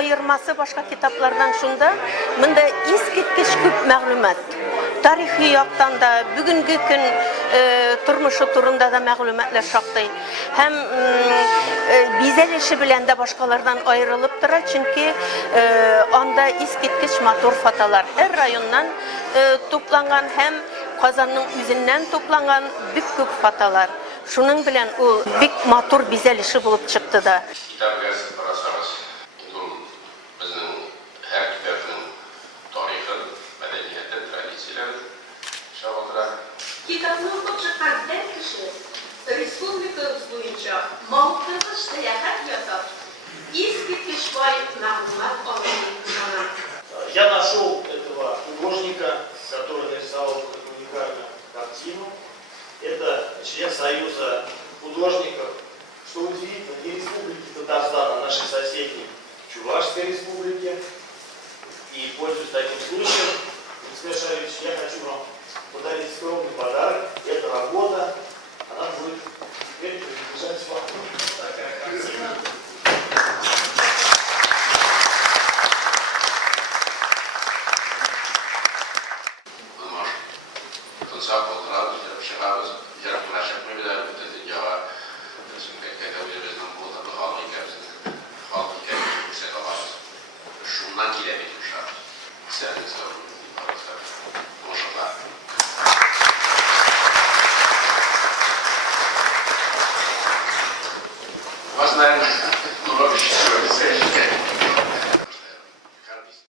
айырмасы башка китаплардан шунда, монда искиткеч күп мәгълүмат. Тарихи яктан да, бүгенге көн тормышы турында да мәгълүматлар шактый. Һәм бизәлеше белән дә башкалардан аерылып тора, чөнки анда искиткеч матур фотолар һәр районнан тупланган һәм Казанның үзеннән тупланган бик күп фотолар. Шуның белән ул бик матур бизәлеше булып чыкты да. Китапны укып чыккан һәр кеше республикабыз буенча мавыктыргыч сәяхәт ясап, искиткеч бай мәгълүмат алган. Я нашел этого художника, который нарисовал эту уникальную картину. Это член Союза художников, что удивительно, не Республики Татарстан, а нашей соседней Чувашской республики. И пользуясь таким случаем, Алексей Шарович, я хочу вам подарить скромный подарок. Эта работа, она будет теперь принадлежать вам. Такая картина. Şundan kilometre şart. Sen